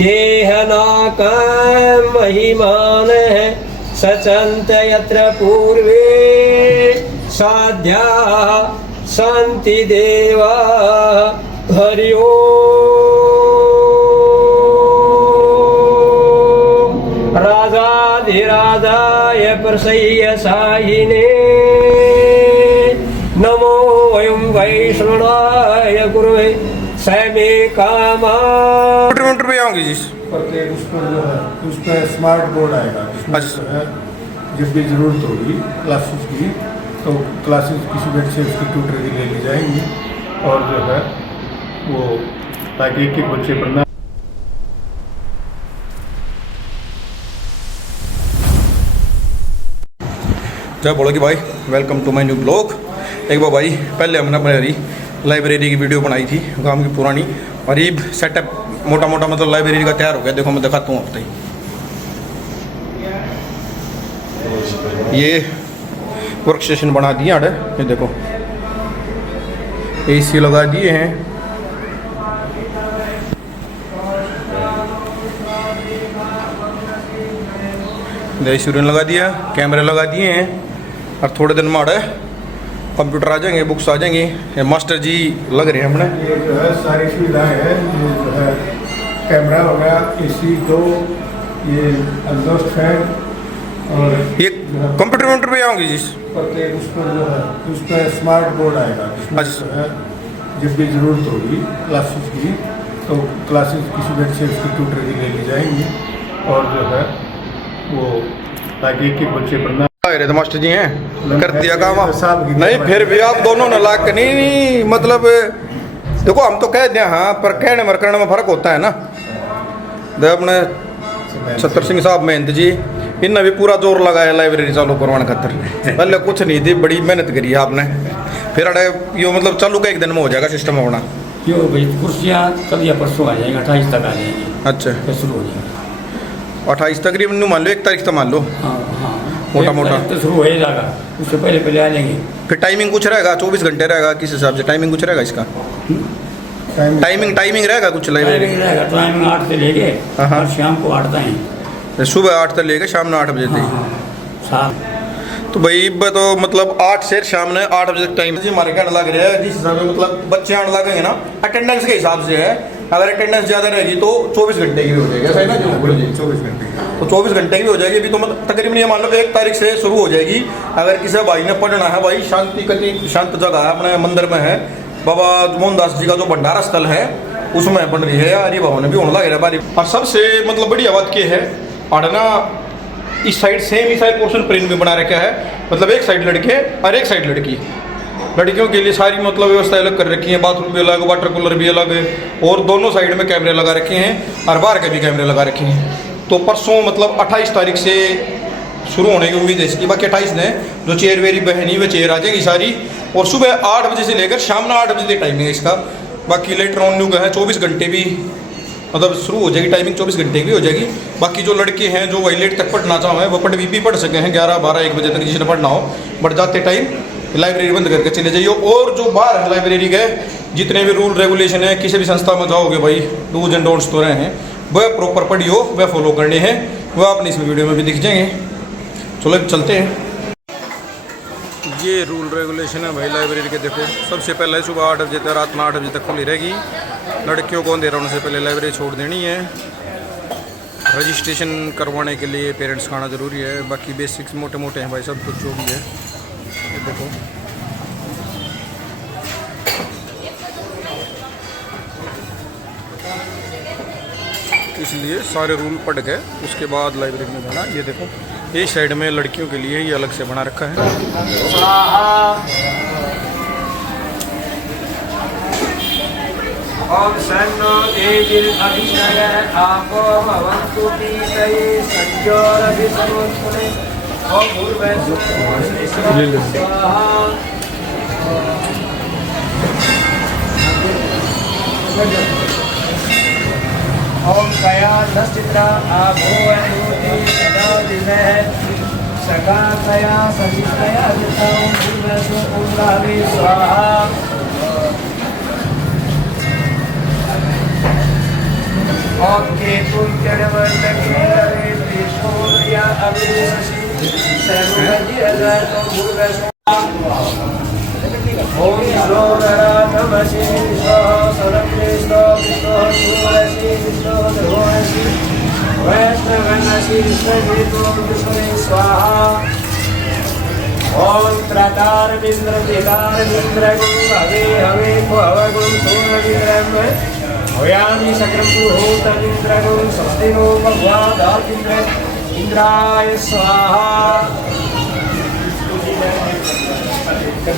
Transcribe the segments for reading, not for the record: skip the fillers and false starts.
देहनाकं महिमान सचन्त यत्र पूर्वे साध्या सन्ति देवा हरि ओम राजाधिराजाय प्रसय्यसायिने नमो वयं वैष्णवाय गुरुवे समे कामा पे आऊंगी जी प्रत्येक उस पर जो है उस पर स्मार्ट बोर्ड आएगा जिसमें जो है जब भी ज़रूरत होगी क्लासेस की तो क्लासेस किसी बेट से उसकी ट्यूटर की ले ली जाएंगी और जो है वो ताकि एक एक बच्चे पढ़ना। जय बोलो कि भाई welcome to my new blog. एक बार भाई पहले हमने अपनी लाइब्रेरी की वीडियो बनाई थी गांव की पुरानी और ये सेटअप मोटा मोटा मतलब लाइब्रेरी का तैयार हो गया। देखो मैं दिखाता हूँ आपको। ये वर्क स्टेशन बना दिए अड़े, ये देखो एसी लगा दिए हैं। सूर्य लगा दिया, कैमरे लगा दिए हैं और थोड़े दिन में अड़े कंप्यूटर आ जाएंगे, बुक्स आ जाएंगी। ये मास्टर जी लग रहे हैं हमने। ये जो है सारी सुविधाएं हैं। ये जो है कैमरा हो गया, एसी 2, ये एग्जॉस्ट फैन और ये कंप्यूटर पे आऊँगी जी प्रत्येक उस पर जो है उस पर स्मार्ट बोर्ड आएगा जिसमें जो है जब भी ज़रूरत होगी क्लासेस की तो क्लासेस किसी बेट से उसकी ट्यूटर की ले ली जाएंगी और जो है वो ताकि एक एक बच्चे पढ़ना। तो मास्टर जी हैं कर दिया काम नहीं, फिर भी आप दोनों ने लाख नहीं मतलब देखो हम तो कह दें हाँ, पर कहने में करने में फ़र्क होता है ना। अपने छतर सिंह साहब मेहनत जी इनने भी पूरा जोर लगाया लाइब्रेरी चालू करवाने खातर। पहले कुछ नहीं थी, बड़ी मेहनत करी है आपने। फिर अरे यो मतलब चालू का एक दिन में हो जाएगा सिस्टम अपना। क्यों भाई कुर्सियाँ कल या परसों आ जाएंगी, 28 तक आ जाएंगी। अच्छा फिर शुरू हो जाएगा 28 तकरीबन मान लो, 1 तारीख तक मान लो। हाँ हाँ मोटा मोटा तो शुरू हो जाएगा, उससे पहले पहले आ जाएंगे। फिर टाइमिंग कुछ रहेगा, 24 घंटे रहेगा किस हिसाब से टाइमिंग कुछ रहेगा इसका? टाइमिंग रहेगा कुछ लाइब्रेरी रहेगा। टाइमिंग 8 से लेके और शाम को 8 तक। सुबह 8 तक लेके शाम में 8 बजे तक। शाम तो भाई तो मतलब 8 से शाम में 8 बजे तक टाइम जी हमारे कहने लग रहा है। जिस हिसाब से मतलब बच्चे आने लगेंगे ना अटेंडेंस के हिसाब से है। अगर अटेंडेंस ज़्यादा रहेगी तो 24 घंटे की भी हो जाएगी, ऐसा है ना? 24 घंटे तो 24 घंटे की भी हो जाएगी। अभी तो मतलब तकरीबन ये मान लो 1 तारीख से शुरू हो जाएगी। अगर किसी भाई ने पढ़ना है, भाई शांत जगह है, अपने मंदिर में है, बाबा मोहनदास जी का जो भंडारा स्थल है उसमें बन रही है। हरि भवन भी होने लग रहा है बारी। और सबसे मतलब बढ़िया बात क्या है अड़ना इस साइड सेम इस साइड पोर्शन प्रिंट में बना रखा है। मतलब एक साइड लड़के और एक साइड लड़की। लड़कियों के लिए सारी मतलब व्यवस्था अलग कर रखी है, बाथरूम भी अलग, वाटर कूलर भी अलग और दोनों साइड में कैमरे लगा रखे हैं और बाहर के भी कैमरे लगा रखे हैं। तो परसों मतलब 28 तारीख से शुरू होने की उम्मीद है इसकी। बाकी 28 ने जो चेयर वेरी बहनी वे चेयर आ जाएगी सारी और सुबह 8 बजे से लेकर शाम में 8 बजे तक टाइमिंग है इसका। बाकी लेटर ऑन न्यू है 24 घंटे भी मतलब शुरू हो जाएगी, टाइमिंग 24 घंटे की भी हो जाएगी। बाकी जो लड़के हैं जो वही लेट तक पढ़ना चाहें वो भी पढ़ सके हैं 11, 12, 1 बजे तक जिसने पढ़ना हो। बट जाते टाइम लाइब्रेरी बंद करके चले जाइए। और जो बाहर है लाइब्रेरी के जितने भी रूल रेगुलेशन है, किसी भी संस्था में जाओगे भाई डूज एंड डोंट्स तो रहे हैं, वह प्रॉपर पढ़ियो, वह फॉलो करने हैं, वह आपने इस वीडियो में भी दिख जाएंगे। चलो चलते हैं। ये रूल रेगुलेशन है भाई लाइब्रेरी के। देखो सबसे पहले सुबह 8 बजे तक, रात में 8 बजे तक खुली रहेगी। लड़कियों को अंधेरा होने से पहले लाइब्रेरी छोड़ देनी है। रजिस्ट्रेशन करवाने के लिए पेरेंट्स का आना ज़रूरी है। बाकी बेसिक्स मोटे मोटे हैं भाई सब कुछ जो भी है। ये देखो इसलिए सारे रूल पढ़ गए उसके बाद लाइब्रेरी में जाना। ये देखो ये साइड में लड़कियों के लिए ये अलग से बना रखा है। ओम सन्नो एजिर्अभिषय आपो भवन्तु पीतये संजोरभिसमुत्पुने ओम भूर्भुवस्सुः ओम कया दस्तित्रा आभोवन्ति सदा विमह सका कया सचित्रया जिता ओम भूर्भुवस्सुः स्वाहा और केतु जड़वंतकिरे त्रिशूलया अभिशशि सर्वजिरतो भूर्वस्वा ओम श्लोकराधमसि सरप्रेष्ठो विष्णोः सूरसि विष्णोः ध्रुवसि वैष्णवनसि विष्णुतो विष्णुवे स्वाहा ओम त्रातारमिन्द्रपितारमिन्द्रगुं हवे हवे को हवगुं सूर्यमिन्द्रं होयामि सकलं पुरोहितमिन्द्रगुं स्वस्ति नो भगवादादिन्द्र इंद्राय स्वाहा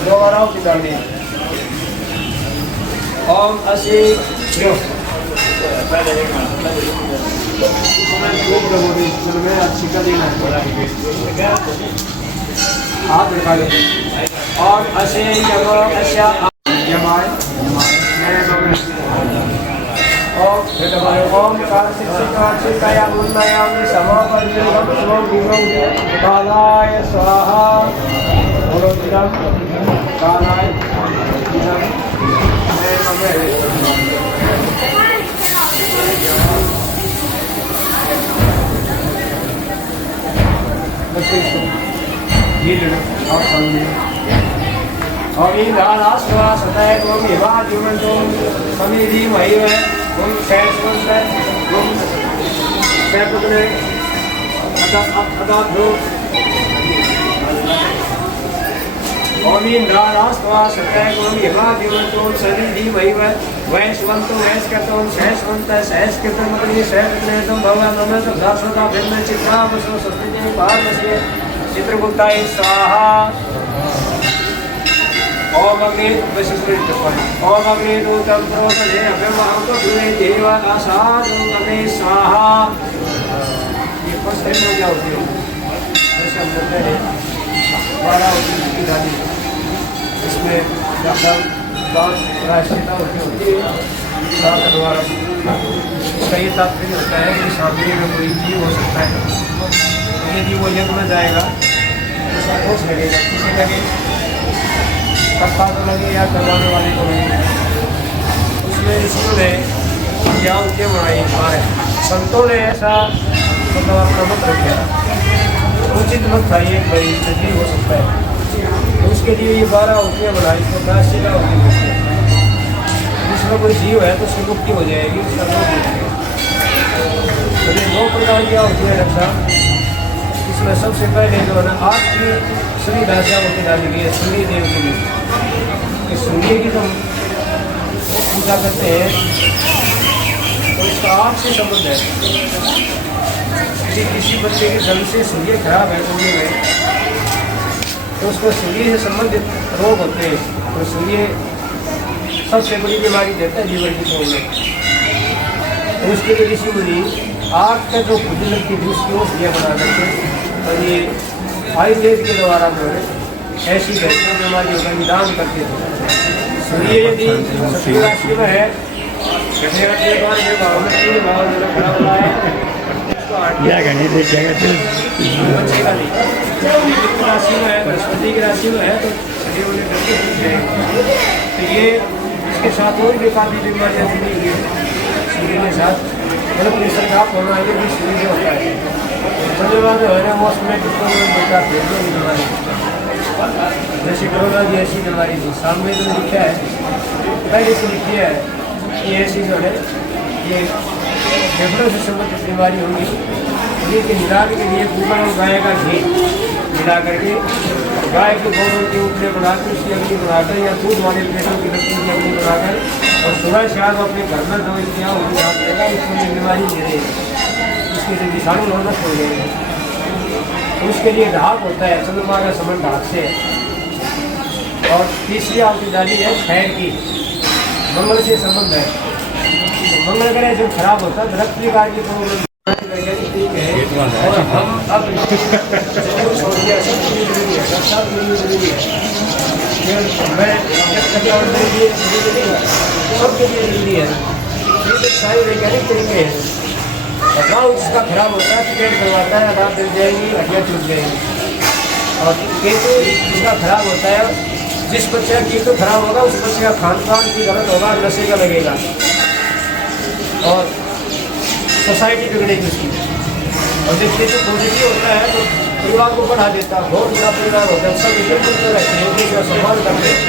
गौरव पितामि ओम असी आप दिखा दो और असे यमो अशा यमाय ओम कार्तिकाया मुन्नयामि समापरियं श्लोक विभव कालाय स्वाहा ओरोदिरं कालाय इदं ये और सामने और इन राष्ट्रवा सतय ओम हिमाद्युमंतो समिधि महिव ओम शैशवंत ओम शैपुत्रे अदाधो ओम इन राष्ट्रवा सतय ओम हिमाद्युमंतो समिधि महिव वैश्वंतो वैश्कतो शैशवंत शैशकृतो मग्नि शैपुत्रेतो भगवान नमः दासोता भिन्न चित्रा वसो सस्ते पार्वसे चित्रगुप्ताय स्वाहा ओम अग्नि वशिष्ठ ओम अग्नि दूतम प्रोपदे अभ्यमहं को दुरे देवानासादो अग्नि स्वाहा ये फर्स्ट टाइम हो गया होती है जैसे हम बोलते हैं 12 होती की दादी इसमें ज्यादा बहुत राष्ट्रीयता होती है साथ द्वारा इसका ये तात्पर्य होता है कि सामने में कोई जीव हो सकता है यदि वो यज्ञ में जाएगा तो संतोष लगेगा किसी लगे कर्ता को लगे या करवाने वाले को लगे उसमें ऋषियों ने क्या उनके बनाई मारे संतों ने ऐसा मतलब अपना मत रखा उचित मत था ये बड़ी नहीं हो सकता है तो उसके लिए ये 12 उठियाँ बनाई तो काशी का होती है जिसमें कोई जीव है तो उसकी मुक्ति हो जाएगी उसका रोग हो जाएगा तो ये 2 प्रकार की होती है रक्षा इसमें सबसे पहले जो है ना आग की सूर्य दासिया होती डाली गई है सूर्य देव के लिए इस सूर्य की तो पूजा करते हैं तो इसका आग से संबंध है किसी बच्चे के जल से सूर्य खराब है उड़ने में तो उसको सूर्य से संबंधित रोग होते हैं तो सूर्य सबसे बड़ी बीमारी देता है लीवर की प्रॉब्लम तो उसके लिए ऋषि मुनि आग का जो खुजलन की दूसरी औषधियाँ बना करके और ये आयुर्वेद के द्वारा जो है ऐसी बेहतर बीमारियों का निदान करते थे सूर्य यदि सप्तम राशि में है राशि में है बृहस्पति की राशि में है तो ये इसके साथ और भी काफ़ी बीमारियाँ जुड़ी हुई है सूर्य के साथ मतलब प्रेशर का होना ये भी सूर्य से होता है चंद्रमा जो है ना मौसम में किसको बीमारी जैसे कोरोना की ऐसी बीमारी थी सामने जो लिखा है पहले से लिखी है कि ऐसी जो है ये फेफड़ों से संबंधित बीमारी होगी इसके निदान के लिए कुकर और गाय का घी मिला करके गाय के गोबर के उपले बनाकर उसकी अग्नि बनाकर या दूध वाले प्लेटों की लकड़ी की अग्नि बनाकर और सुबह शाम अपने घर में दवाई किया होगी आप देगा इसमें बीमारी नहीं रहेगी उसके लिए विषाणु होना छोड़ देंगे उसके लिए ढाक होता है चंद्रमा का संबंध ढाक से है और तीसरी आपकी डाली है खैर की मंगल से संबंध है तो मंगल ग्रह जो खराब होता है रक्त विकार की प्रॉब्लम और हम अब छोड़ दिया सब जरूरी है मैं सबके लिए जरूरी है सारे वैज्ञानिक तरीके हैं और गाँव उसका खराब होता है पेट करवाता है रात मिल जाएगी हड्डियाँ टूट जाएगी और केतु इसका खराब होता है जिस बच्चे का केतु खराब होगा उस बच्चे का खान पान की गलत होगा नशे का लगेगा और सोसाइटी बिगड़ेगी उसकी। और देखिए जो पॉजिटिव होता है तो परिवार को बढ़ा देता है, बहुत बड़ा परिवार होता है, सब मिलजुल कर रहते हैं, एक दूसरे का सम्मान करते हैं।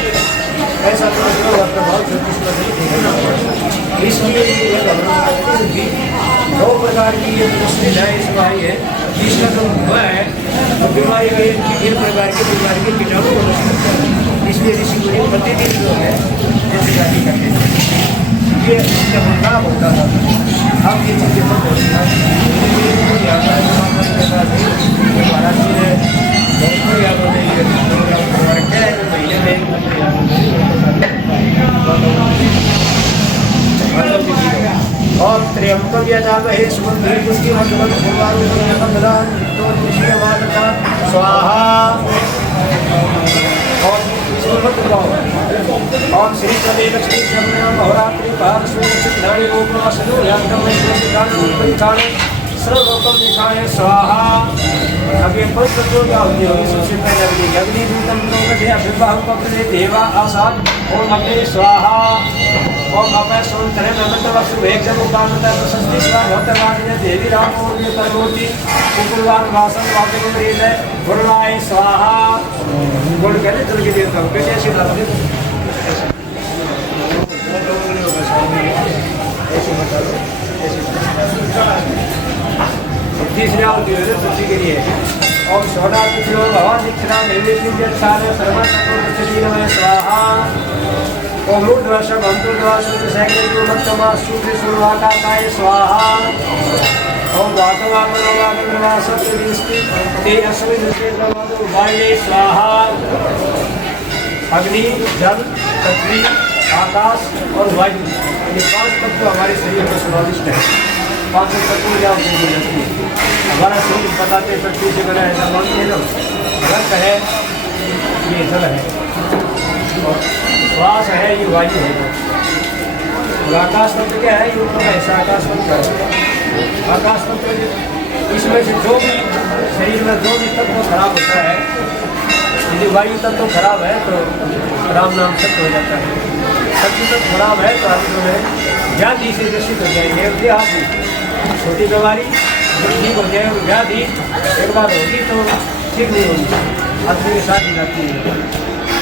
ऐसा तो मतलब प्रभाव ज्योतिष में नहीं देखना पड़ता। इसलिए ये भी 2 प्रकार की ये सुविधाएँ इसमें आई है। जिसका जो हुआ है तो बीमारी में 3 प्रकार की बीमारी के कीटाणु को नष्ट करता है। इसलिए ऋषि मुनि प्रतिदिन जो है जैसे जाति करते हैं, ये जब लाभ होता था अब ये चीज़ें बंद होती हैं। महाराज जी ने हमारे क्या है महीने में और त्र्यंबक यजामहे सुगंधिं पुष्टिवर्धनम् उर्वारुकं ददामि स्वाहा। और श्री कले लक्ष्मी ब्रह्मण्यं अहोरात्रि पार्श्वे चित्राणि गोपनाशनो यात्रमैत्राणि सर्वलोकं निखाय स्वाहा। अब ये फल तत्वों क्या होती होगी? सबसे पहले अग्नि दूतम अभिभावक देवा आसाद ओम अग्नि स्वाहा। ओम अपय सोन्तरे नमतवस्तु वेक्षम उपानता प्रशस्ति स्वागतवादिने देवी राम ओम कर्मोति कुकुलवान वासन वाचकमरीज गुरुनाय स्वाहा। गुण कहते जल के देवता को कैसे ऐसे डाल दे ऐसे बता दो ऐसे। तीसरे और तुलसी के लिए ओम सोडा कुछ भगवान दीक्षिणा मेरे सारे सर्वा में स्वाहा। ओम रूद्रवशम अंतुर्वासुत सैकड़ों भक्तमा सूर्य सूर्यवाकाय स्वाहा। ओम वातवामनवासत ते अस्मिन् वायु स्वाहा। अग्नि जल पृथ्वी आकाश और वायु ये 5 तत्व हमारे शरीर में स्वादिष्ट है। 5 तत्व क्या होते हैं? हमारा शरीर बताते पृथ्वी से बना है, मानते लोग रक्त है ये जल है और श्वास है ये वायु है। और आकाश तत्व क्या है? ये है आकाश तत्व। आकाश तत्व इसमें से जो भी शरीर में जो भी तत्व खराब होता है, यदि वायु तत्व खराब है तो राम नाम सत्य हो जाता है। सत्य तत्व खराब है तो आदमी में व्याधि से ग्रसित हो जाएंगे। देहाती छोटी बीमारी ठीक हो जाए और व्याधि एक बार होगी तो ठीक नहीं होगी, आदमी के साथ ही जाती है।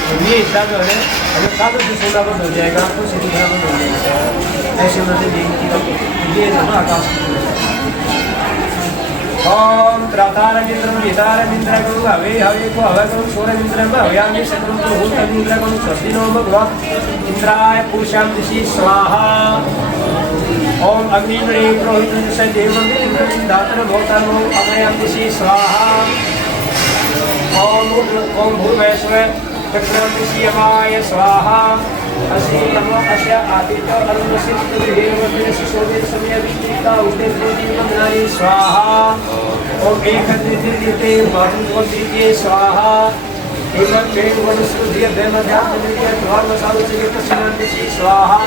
तो ये हिस्सा जो है अगर कागज से सोना बंद हो जाएगा तो से दिखना बंद हो जाएगा। ऐसे मतलब ये आकाश। ओम त्रातारमिंद्रम वितारमिंद्रगुरु हवे हवे को हवगुरु सूर्यमिंद्रम हव्यामि शक्रम को भूतमिंद्रगुरु स्वस्तिनो भगवत् इंद्राय पूषाम दिशि स्वाहा। ओम अग्निमणि पुरोहित से देवं इंद्रदातन भूतनो अभयम दिशि स्वाहा। ओम भूर्भुवस्व चक्रम दिशि अमाय स्वाहा। अस्य अस्य आदित्य अरुणसित देवते सुशोभित समय विचिता उदे ज्योतिर्मनाय स्वाहा। ओम एकत्रिते मातृत्वद्वितीये स्वाहा। एवं वेद वनस्पति देवध्यात्मनित्य धर्मसाधुचिके तस्मान्दिशि स्वाहा।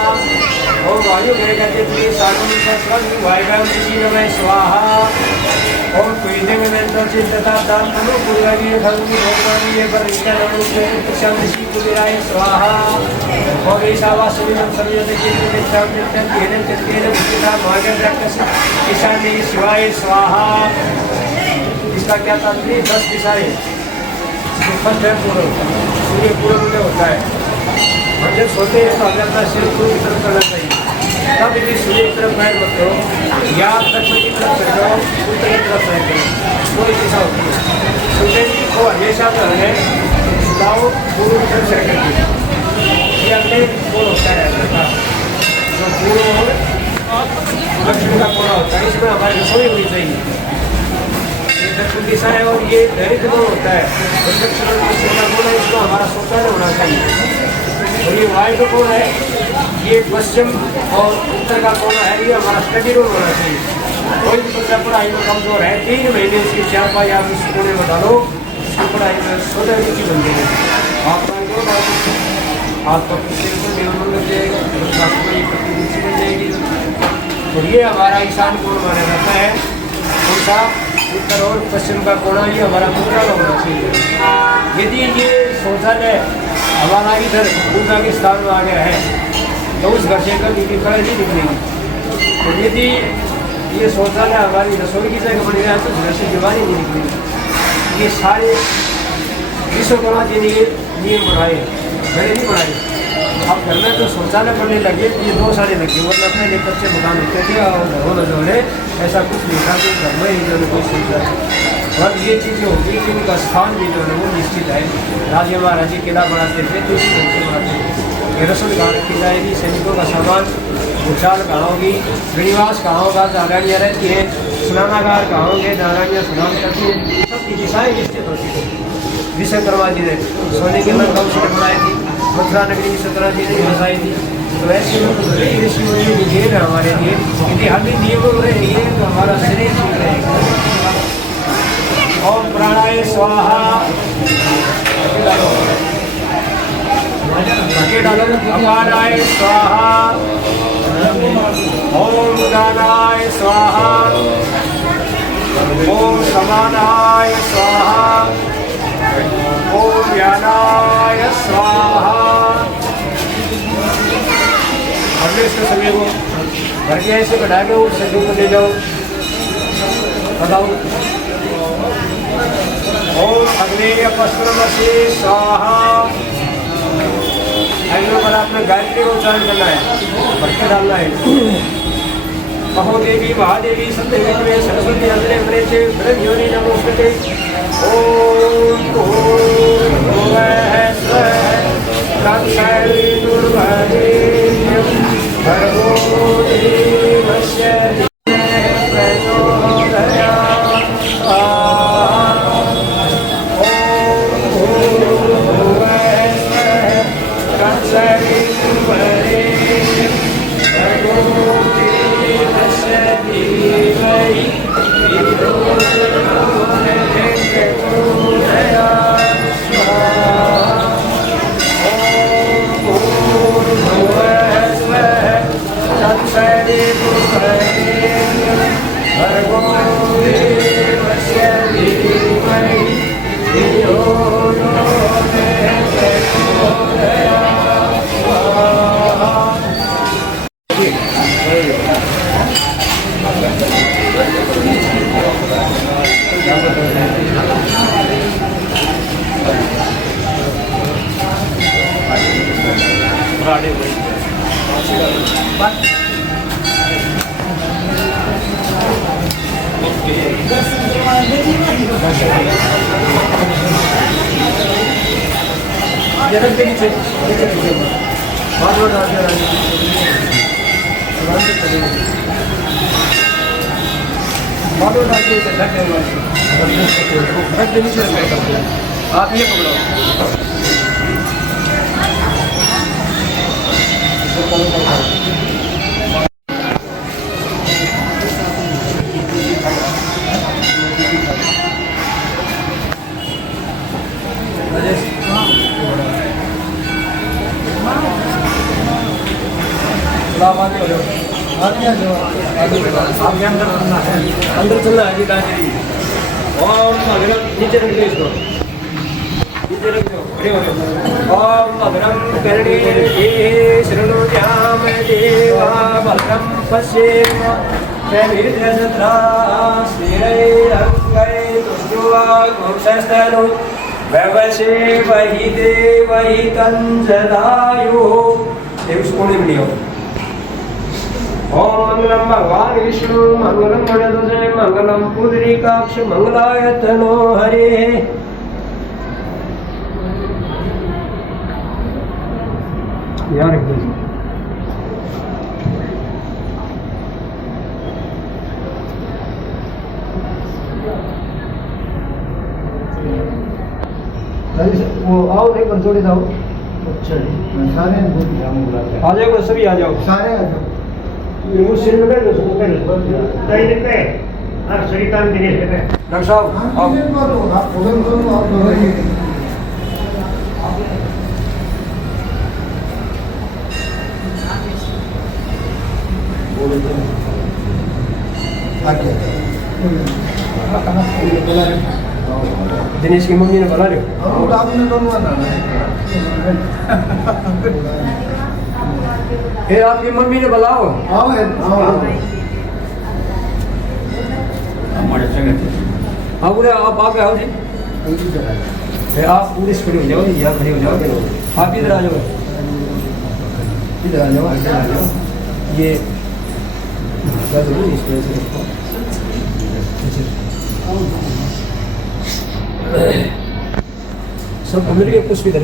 ओम वायु वेगते सागम सस्वं वायुवां दिशि नमः स्वाहा। ओम कुइदेव चित्तता दान अनुपूर्वगे भगवती भगवान ये परिष्कार अनुष्ठे शांति कुलिराय स्वाहा। ओम ईशावासुविनं संयते चित्ते शांतिते केन चित्तेन विचिता मार्गं रक्षस ईशान्ये शिवाय स्वाहा। इसका क्या तात्पर्य? 10 दिशाएं। फर्स्ट है पूर्व, सूर्य पूर्व में होता है। और जब सोते हैं तो हमें अपना सिर पूर्व की तरफ करना चाहिए। तब यदि सूर्य की तरफ पैर मत करो या दक्षिण की तरफ कर जाओ, उत्तर की तरफ पैर करो, कोई दिशा होती है। सूर्य जी को हमेशा जो है सुधाओ पूर्व की तरफ से करके ये अगले कोण होता है जो पूर्व हो दक्षिण का कोना होता है। इसमें हमारी रसोई होनी चाहिए। दक्षिण दिशा है और ये दैनिक कोण होता है। दक्षिण और पश्चिम का कोण है, इसमें हमारा शौचालय होना चाहिए। और ये वायु कोण है, ये पश्चिम और उत्तर का कोण है, ये हमारा स्टडी रूम होना चाहिए। कोई भी बच्चा पढ़ाई में कमजोर है 3 महीने उसकी 4 आप इस कोने में डालो, उसकी पढ़ाई में स्वतः रुचि बन जाएगी। आपका पुस्तक को निर्मल हो जाएगा, आपको एक रुचि बन जाएगी। और ये हमारा ईशान कोण माना जाता है। उनका उत्तर और पश्चिम का कोना ये हमारा मुद्रा होना चाहिए। यदि ये शौचालय हमारा इधर पूजा के स्थान में आ गया है तो उस घर से कभी की कड़े नहीं निकलेगी। और यदि ये शौचालय हमारी रसोई की जगह बन गया तो घर से बीमारी नहीं निकली। ये सारे विश्वकर्मा जी ने नियम बनाए, मैंने नहीं बनाए। अब घर में तो शौचालय बनने लगे ये 2 साल लगे, वरना पहले कच्चे मकान होते थे और घरों जो है ऐसा कुछ नहीं था कि घर में ही जो है कोई सुविधा है। और ये चीज़ें होगी कि उनका स्थान भी जो है वो निश्चित है। राजा महाराज किला बनाते थे तो इसी ढंग से बनाते थे। रसोई कहाँ रखी जाएगी, सैनिकों का सामान, भूचाल कहाँ होगी, गृहवास कहाँ होगा, नारायणियाँ रहती है, स्नानागार कहाँ होंगे, नारायणियाँ स्नान करती है, सबकी दिशाएँ निश्चित होती है। विश्वकर्मा जी ने सोने के लंका उसने बनाई थी, मथुरा नगरी विश्वकर्मा जी ने बसाई थी। तो ऐसे में ऋषि मुनि की देन है हमारे लिए, यदि हम ही नियमों में रहिए तो हमारा शरीर ठीक रहेगा। ओम प्राणाय स्वाहा, अपानाय स्वाहा, ओम दानाय स्वाहा, ओम समानाय स्वाहा, ओम ज्ञानाय स्वाहा। हमने इसके समय को घर के ऐसे बढ़ा के उस सभी को ले जाओ, बताओ। ओम अग्नि पश्चिम स्वाहा। अग्नि पर आपने गायत्री को उच्चारण करना है, भर के डालना है। अहो देवी महादेवी सत्यविष्णु सरस्वती अंतरे अमृते ब्रह्मयोनि नमोस्तुते। ओम भूर्भुवः स्वः तत्सवितुर्वरेण्यं भर्गो देवस्य धीमहि प्रचोदयात्। ओम भूर्भुवः स्वः तत्सवितुर्वरेण्यं भर्गो देवस्य धीमहि आप ये पकड़ो। आपके अंदर चलना है, अंदर चलना है जी। ओम अग्रम नीचे रख दो, इसको नीचे रख दो, खड़े हो जाओ। ओम अग्रम कर्णे शृणुयाम देवा भद्रम पश्येम प्रविर्धनत्रा स्थिरैरङ्गै तुष्टुवा घोषस्तनु वैवशे वही देवहि तञ्जदायुः। ये उसको नहीं मिली हो। ओम मंगलम भगवान विष्णु मंगलम गणध्वज मंगलम पुंडरीकाक्ष मंगलाय तनो हरे। यार वो आओ नहीं पर जोड़े जाओ। अच्छा सारे आ जाओ, सभी आ जाओ, सारे आ जाओ। वो सिर में बैठ दो, बैठ दो, कहीं देखते हैं। हाँ सरिता में दिनेश कहते हैं। डॉक्टर साहब आप प्रोग्राम करो, आप दिनेश की मम्मी ने बुला रहे हो? आपने फिर आपकी मम्मी ने बुलाओ। हाँ पूरे आप आगे आओ जी, फिर आप पूरे खड़े हो जाओ, यहाँ खड़े हो जाओ, आप इधर आ जाओ, इधर आ जाओ, इधर आ जाओ। ये इस वजह से रखो। सब मिल गए कुछ इधर।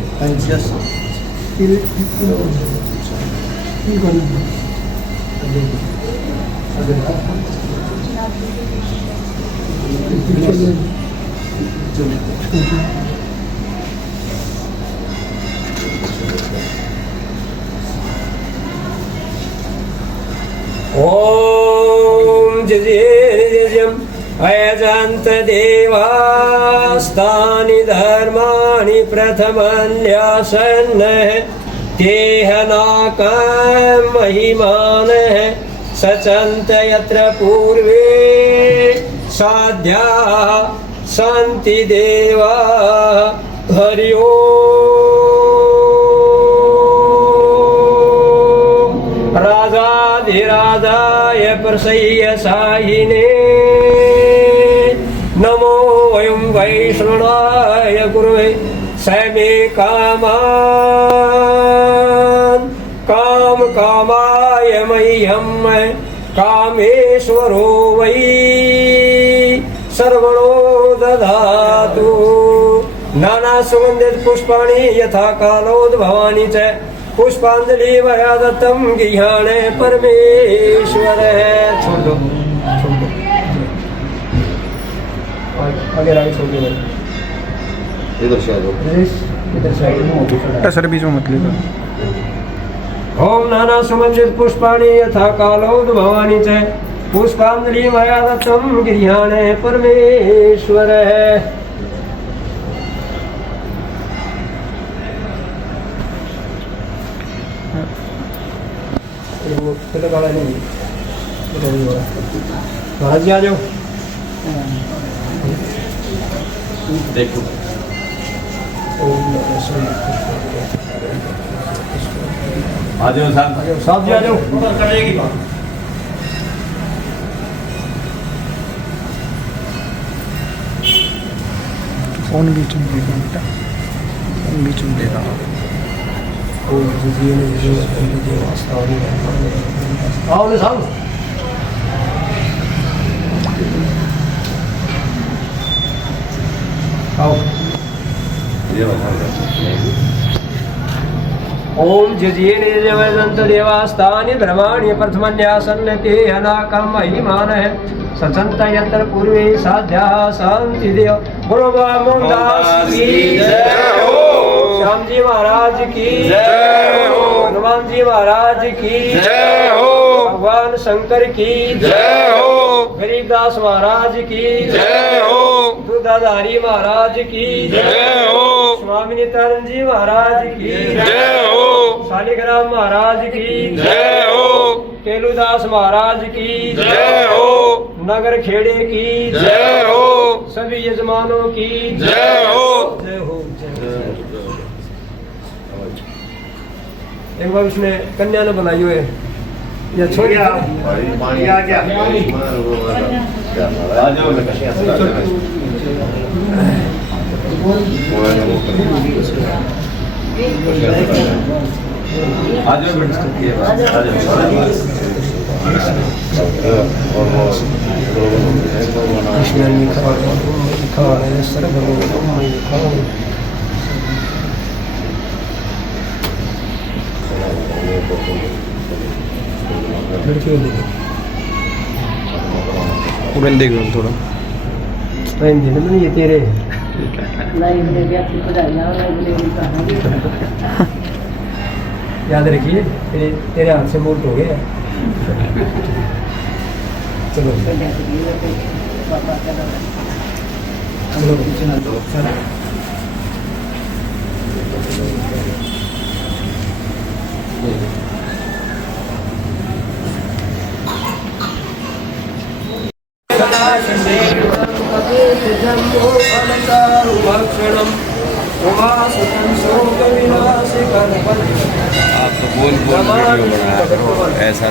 ओम जजेम अयजंत देवास्तानि धर्माणि प्रथमन्यासन्नः तेहनाकं महिमानः सचन्त यत्र पूर्वे साध्या सन्ति देवा हरि ओम राजाधिराजाय प्रसय्यसायिने नमो वयं वैष्णवाय गुरुवे समे कामान् काम कामाय मह्यं कामेश्वरो वै सर्वणो दधातु नाना सुगंधित पुष्पाणि यथा कालोद्भवानि च पुष्पांजलि मया दत्तं गृह्णाने परमेश्वर। छोड़ दो आगे छोड़ दो, इधर से आ जाओ, इधर से सर बीच में मत लेना। ओम नाना सुगंधित पुष्पाणि यथा कालोद्भवानि च पुष्पांजलि मया दत्तं गृह्णाने परमेश्वर। महाराज जी आ जाओ, देखो आ जाओ साहब, साहब जी आ जाओ। फोन बीच में देगा बेटा, फोन बीच में देगा। आओ ना साहब, आओ। ओम जजिये जयवंत देवास्तानि ब्रह्माणि प्रथमन्यासन्न ते अनाकं महिमानः सचन्त यत्र पूर्वे साध्या शांति देव। बोलो बाबा मोहनदास की जय हो, श्याम जी महाराज की जय हो, हनुमान जी महाराज की जय हो, भगवान शंकर की जय हो, गरीबदास महाराज की जय हो, दूधाधारी महाराज की जय हो, स्वामी नित्यानंद जी महाराज की जय हो, शालिग्राम महाराज की जय हो, केलुदास महाराज की जय हो, नगर खेड़े की जय हो, सभी यजमानों की जय हो, जय हो, जय हो। एक बार उसने कन्या ने बनाई हुई है या छोड़ दिया पानी आ गया। देख लो थोड़ा ये तेरे याद रखिए, तेरे हाथ से बोल्ट हो गया। चलो आप तो बोल वीडियो बना करो, ऐसा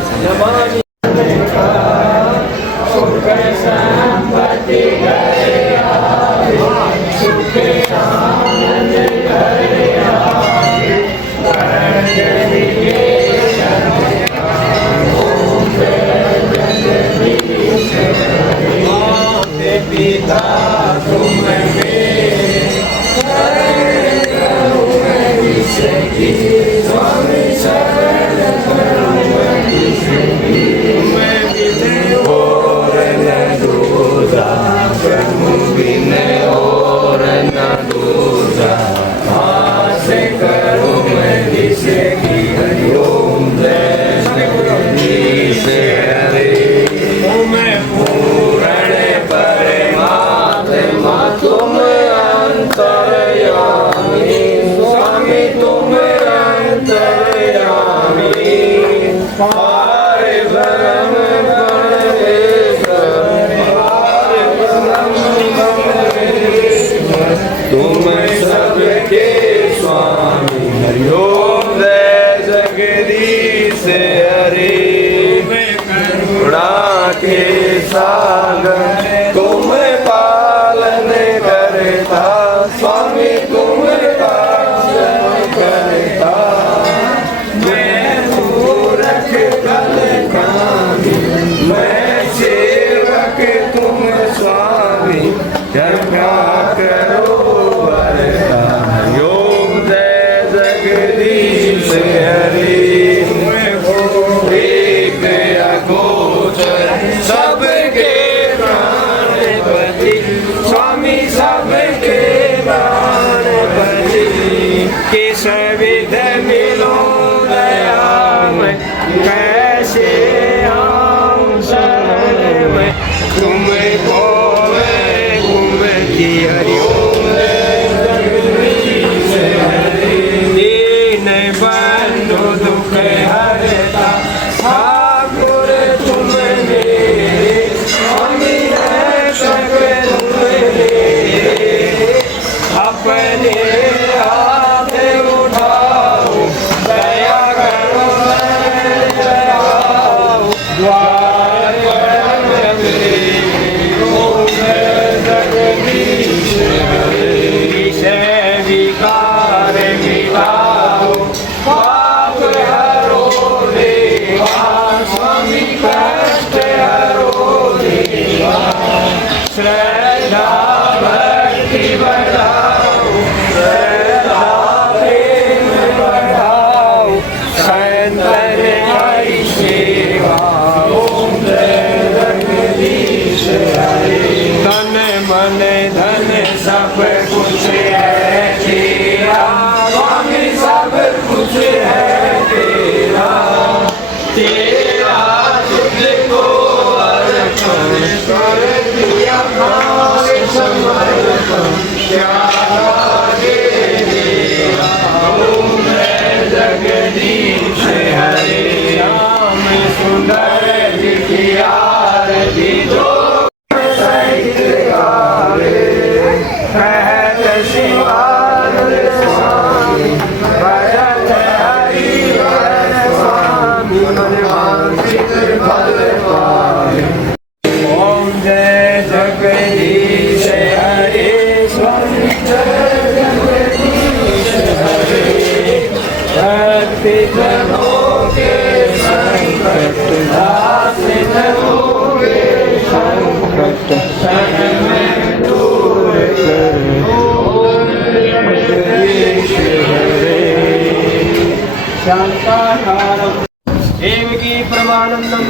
देवकी परमानंदम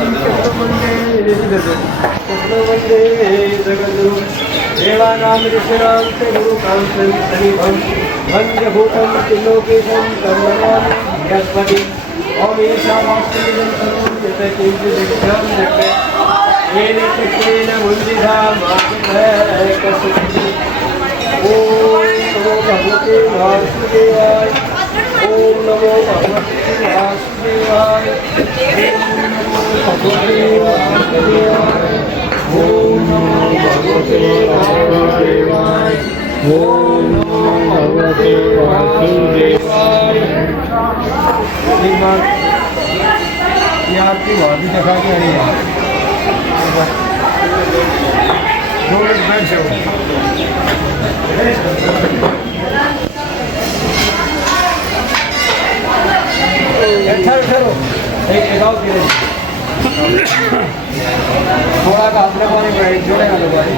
कृष्णवंदे जगद्गुरु देवानां ऋषिणां गुरुकां सनिभं वन्द्यभूतं त्रिलोकेशं कर्मणां यस्पति ओम ईशावास्यं सर्वं यत् किञ्चिदिष्टं जगते येन चित्तेन मुञ्जिधा मातुः ओम नमो भगवते वासुदेवाय ओम नमो भगवते वासुदेवाय ओम नमो भगवते वासुदेवाय ओम नमो भगवते वासुदेवाय। ये आपकी वादी दिखा के आ रही है। बैठ जाओ एक आओ थोड़ा का अपने पानी जोड़ेगा तो भाई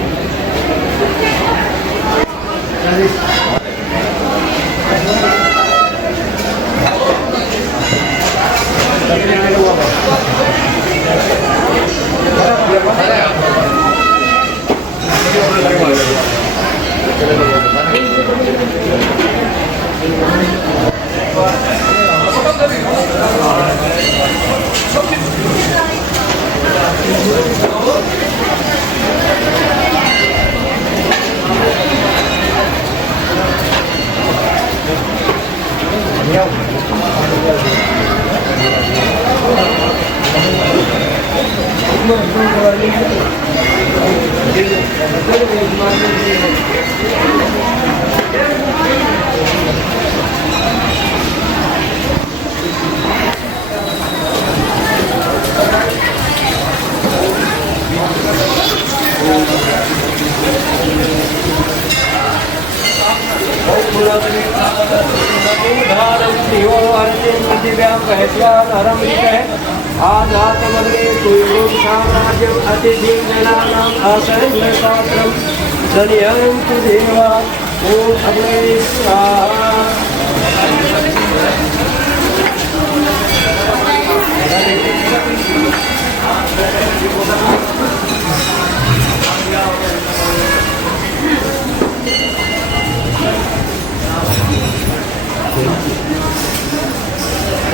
देवा ओम अग्ने स्वाहा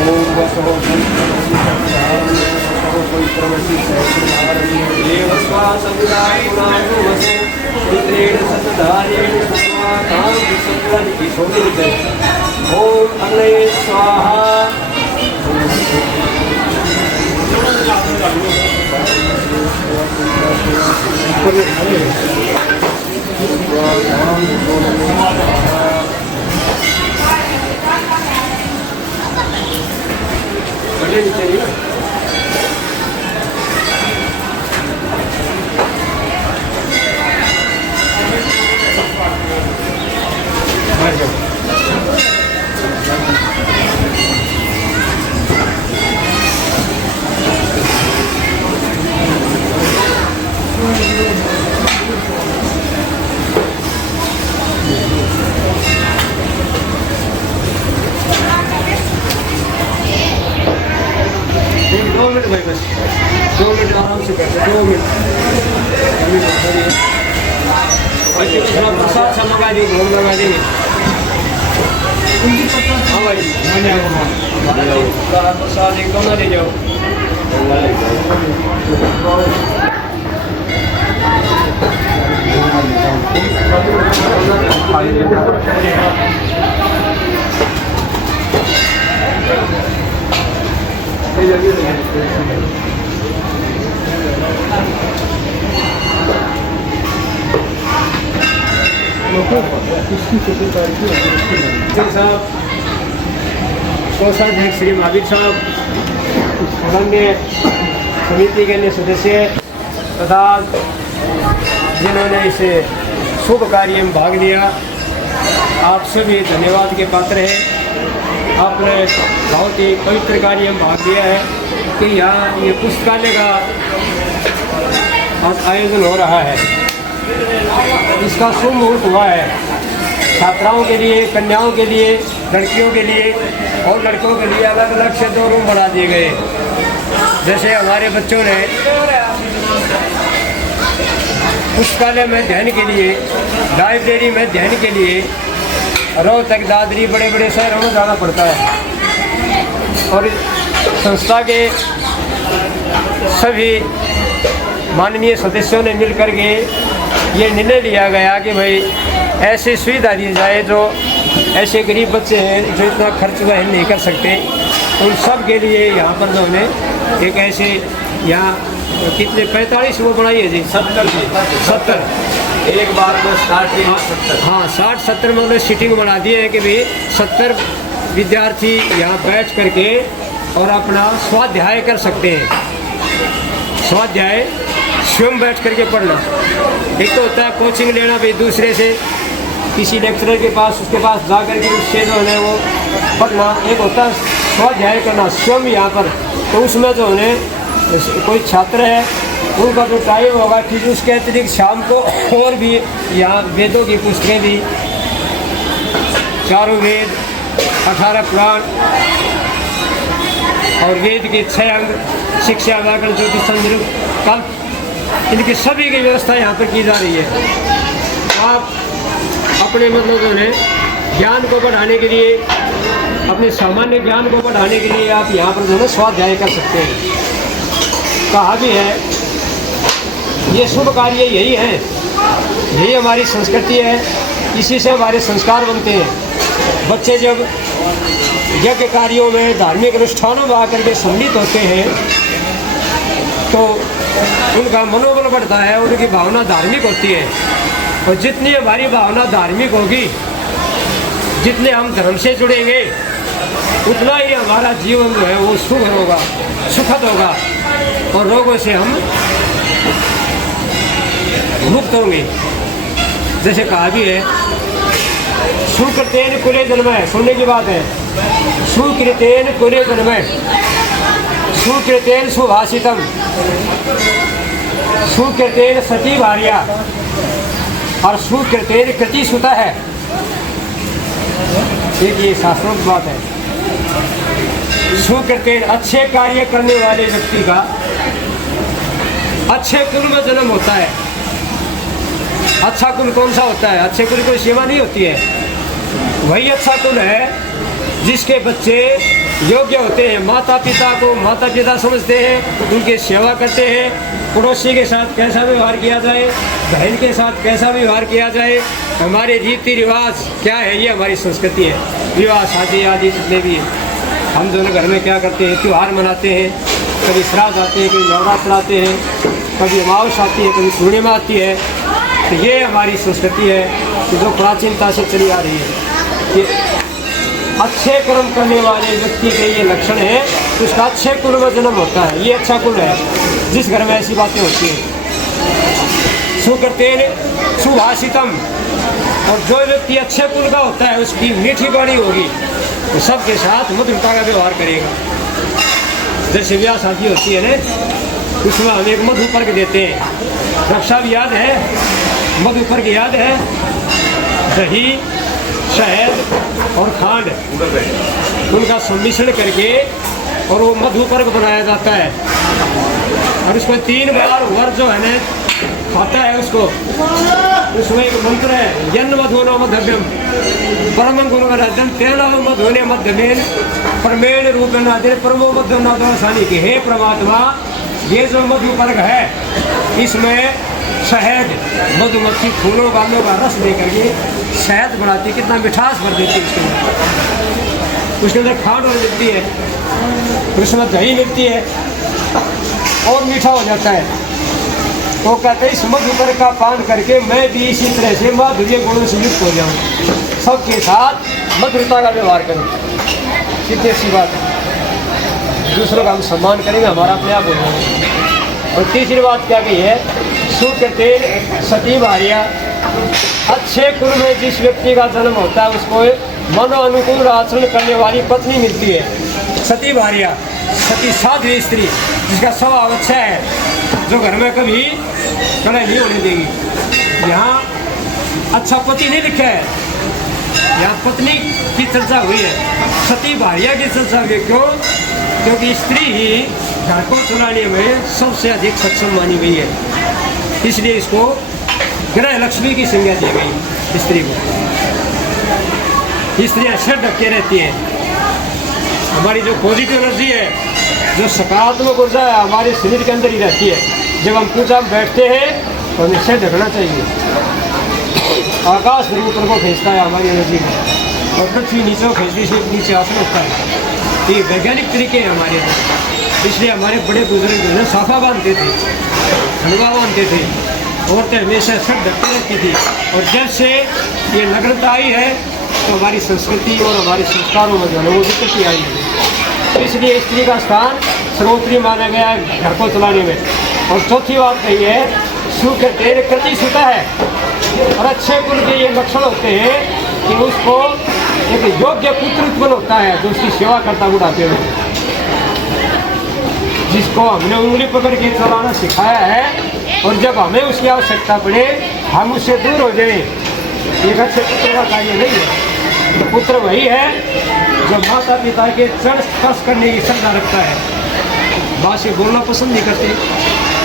ओम अग्ने स्वाहा भाई बस 2 मिनट आराम से करते 2 मिनट बच्चे को थोड़ा प्रसाद सा लगा दी भोग लगा देंगे हाँ भाई प्रसाद एक दोनों ले जाओ कोषाध्यक्ष श्री महावीर साहब, माननीय समिति के अन्य सदस्य तथा जिन्होंने इस शुभ कार्य में भाग लिया, आप सभी धन्यवाद के पात्र हैं। आपने बहुत ही पवित्र कार्य में भाग लिया है कि यहाँ ये पुस्तकालय का आयोजन हो रहा है। इसका शुभ मुहूर्त हुआ है छात्राओं के लिए, कन्याओं के लिए, लड़कियों के लिए और लड़कों के लिए अलग अलग से 2 रूम बना दिए गए। जैसे हमारे बच्चों ने पुस्तकालय में अध्ययन के लिए, लाइब्रेरी में अध्ययन के लिए रोहतक, दादरी, बड़े बड़े शहरों में जाना पड़ता है। और संस्था के सभी माननीय सदस्यों ने मिलकर के ये निर्णय लिया गया कि भाई ऐसी सुविधा दी जाए जो ऐसे गरीब बच्चे हैं जो इतना खर्च वह नहीं कर सकते, उन सब के लिए यहाँ पर जो हमने एक ऐसे यहाँ कितने 45 वो बनाई है जी 70 एक बार में स्टार्टिंग 70। हाँ 60-70 मतलब सीटिंग बना दिए हैं कि भाई 70 विद्यार्थी यहाँ बैठ करके और अपना स्वाध्याय कर सकते हैं। स्वाध्याय स्वयं बैठ करके पढ़ना। एक तो होता है कोचिंग लेना भाई दूसरे से, किसी लेक्चरर के पास, उसके पास जा करके उससे जो है वो पढ़ना। एक होता है स्वाध्याय करना स्वयं यहाँ पर, तो उसमें जो है कोई छात्र है उनका जो टाइम होगा ठीक, उसके अतिरिक्त शाम को और भी यहाँ वेदों की पुस्तकें भी, चारों वेद, 18 पुराण और वेद के 6 अंग, शिक्षा, व्याकरण, ज्योतिष, संस्कृत, कल्प, इनकी सभी की व्यवस्था यहाँ पर की जा रही है। आप अपने मतलब जो है ज्ञान को बढ़ाने के लिए, अपने सामान्य ज्ञान को बढ़ाने के लिए आप यहाँ पर जो है स्वाध्याय कर सकते हैं। कहा भी है ये शुभ कार्य यही है, यही हमारी संस्कृति है, इसी से हमारे संस्कार बनते हैं। बच्चे जब यज्ञ कार्यों में, धार्मिक अनुष्ठानों में आकर के सम्मिलित होते हैं तो उनका मनोबल बढ़ता है, उनकी भावना धार्मिक होती है। और जितनी हमारी भावना धार्मिक होगी, जितने हम धर्म से जुड़ेंगे, उतना ही हमारा जीवन जो है वो सुख होगा, सुखद होगा और रोगों से हम मुक्त होंगे। जैसे कहा भी है सुकृतेन कुले जन्मः, सुनने की बात है, सुकृतेन कुले जन्मः, सुकृतेन सुभाषितम, सुकृतेन सती भार्या और सुकृतेन कृति सुता है। एक ये शास्त्रोक्त बात है। सुकृतेन अच्छे कार्य करने वाले व्यक्ति का अच्छे कुल में जन्म होता है। अच्छा कुल कौन सा होता है? अच्छे कुल कोई सीमा नहीं होती है। वही अच्छा कुल है जिसके बच्चे योग्य होते हैं, माता पिता को माता पिता समझते हैं, उनकी सेवा करते हैं, पड़ोसी के साथ कैसा व्यवहार किया जाए, बहन के साथ कैसा व्यवहार किया जाए, हमारे रीति रिवाज क्या है, ये हमारी संस्कृति है। विवाह शादी आदि जितने भी हम दोनों घर में क्या करते हैं, त्यौहार मनाते हैं, कभी श्राद्ध आते हैं, कभी नवरात्र आते हैं, कभी अमावस आती है, कभी पूर्णिमा आती है। तो ये हमारी संस्कृति है कि जो प्राचीनता से चली आ रही है। कि अच्छे कर्म करने वाले व्यक्ति के ये लक्षण है, उसका अच्छे कुल में जन्म होता है। ये अच्छा कुल है जिस घर में ऐसी बातें होती हैं। सुकृतेन सुभाषितम, और जो व्यक्ति अच्छे कुल का होता है उसकी मीठी वाणी होगी, तो सबके साथ मधुरता का व्यवहार करेगा। जैसे ब्याह शादी होती है ना, उसमें हम एक मधु पर्क देते हैं। रक्षा भी याद है, मधु पर्क याद है, दही, शहद और खांड उनका सम्मिश्रण करके और वो मधु पर्क बनाया जाता है। और उसको 3 बार वर जो है ना खाता है उसको। उसमें एक मंत्र है, यन्न मधुनो मध्यम परम गुणवरदन तेना मधुने मध्यमेन परमेण रूपेण आदि परमो मध्य नादवासानी के। हे परमात्मा, ये जो मधु पर्क है इसमें शहद, मधुमक्खी फूलों वालों का रस दे करके शहद बनाती है, कितना मिठास भर देती है उसके अंदर खांड और मिलती है, उसमें दही मिलती है और मीठा हो जाता है। तो कहते इस मधु पर्क का पान करके मैं भी इसी तरह से माधुर्य गुणों से युक्त हो जाऊँ, सबके साथ मधुरता का व्यवहार करूँ। कितनी अच्छी बात है। दूसरों का हम सम्मान करेंगे, हमारा अपने आप हो जाएगा। और तीसरी बात क्या कही है, सुकृतेन सती भार्या, अच्छे कुल में जिस व्यक्ति का जन्म होता है उसको मनो अनुकूल आचरण करने वाली पत्नी मिलती है। सती भार्या, सती साध्वी स्त्री जिसका स्वभाव अच्छा है, जो घर में कभी कलह नहीं होने देगी। यहाँ अच्छा पति नहीं लिखा है, यहाँ पत्नी की चर्चा हुई है, सती भार्या की चर्चा हुई है। क्यों? क्योंकि स्त्री ही घर को चलाने में सबसे अधिक सक्षम मानी गई है, इसलिए इसको ग्रह लक्ष्मी की संज्ञा दी गई। स्त्री को स्त्रियाँ सिर ढक के रहती हैं। हमारी जो पॉजिटिव एनर्जी है, जो सकारात्मक ऊर्जा है, हमारे शरीर के अंदर ही रहती है। जब हम पूजा में बैठते हैं तो हमें सिर ढकना चाहिए। आकाश ऊपर को खींचता है हमारी एनर्जी में, और पृथ्वी नीचे खींचने से नीचे आसन होता है। ये वैज्ञानिक तरीके हैं हमारे यहाँ। इसलिए हमारे बड़े बुजुर्ग जो है साफा बांधते थे, हलवा बांधते थे, औरतें हमेशा सिर ढकती रहती थी। और जब से ये नग्नता आई है तो हमारी संस्कृति और हमारे संस्कारों में जो है वो विकृति आई है। इसलिए स्त्री का स्थान सर्वोपरि माना गया है घर को चलाने में। और चौथी बात कही है सुख तेरे कृति सुता है। और अच्छे कुल के ये लक्षण होते हैं कि उसको एक योग्य पुत्र उत्पन्न होता है जो उसकी सेवा करता बुढ़ापे में, जिसको हमने उंगली पकड़ के चलाना सिखाया है। और जब हमें उसकी आवश्यकता पड़े हम उससे दूर हो जाएं, एक अच्छे पुत्र का कार्य नहीं है। तो पुत्र वही है जो माता पिता के चरण स्पर्श करने की श्रद्धा रखता है, माँ से बोलना पसंद नहीं करते,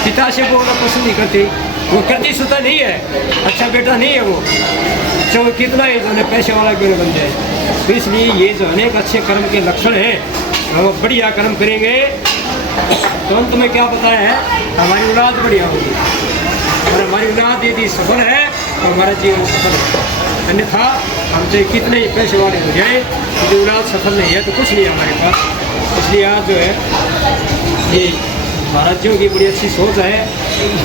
पिता से बोलना पसंद नहीं करते, वो कृति सुता नहीं है, अच्छा बेटा नहीं है वो, चाहे वो कितना ही जो है पैसे वाला क्यों बन जाए। तो इसलिए ये जो अनेक अच्छे कर्म के लक्षण हैं, हम बढ़िया कर्म करेंगे तो अंत में क्या पता है हमारी औलाद बढ़िया होगी। और हमारी औलाद यदि सफल है तो हमारा जीवन सफल है, अन्यथा हम चाहे कितने ही पैसे वाले हो जाए, यदि औलाद सफल नहीं है तो कुछ नहीं है हमारे पास। इसलिए आज जो है ये महाराजियों की बड़ी अच्छी सोच है,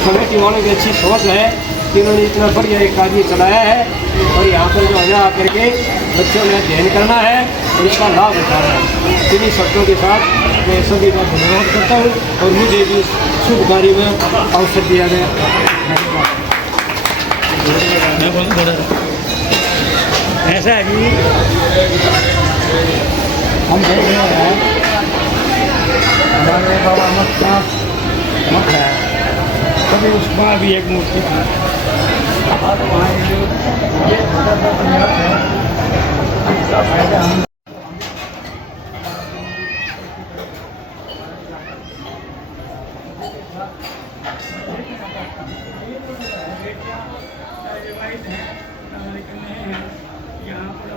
कमेटी वालों की अच्छी सोच है कि उन्होंने इतना बढ़िया एक कार्य चलाया है। और यहाँ पर जो है आकर के बच्चों ने अध्ययन करना है और इसका लाभ उठाना है। इन्हीं शब्दों के साथ मैं सभी का धन्यवाद करता हूँ और मुझे भी शुभ कार्य में अवसर दिया गया। ऐसा है कि हम देख रहे हैं हमारे बाबा मत है, कभी उसका भी एक मूर्ति थी और वहाँ ये फायदा हम यहाँ पर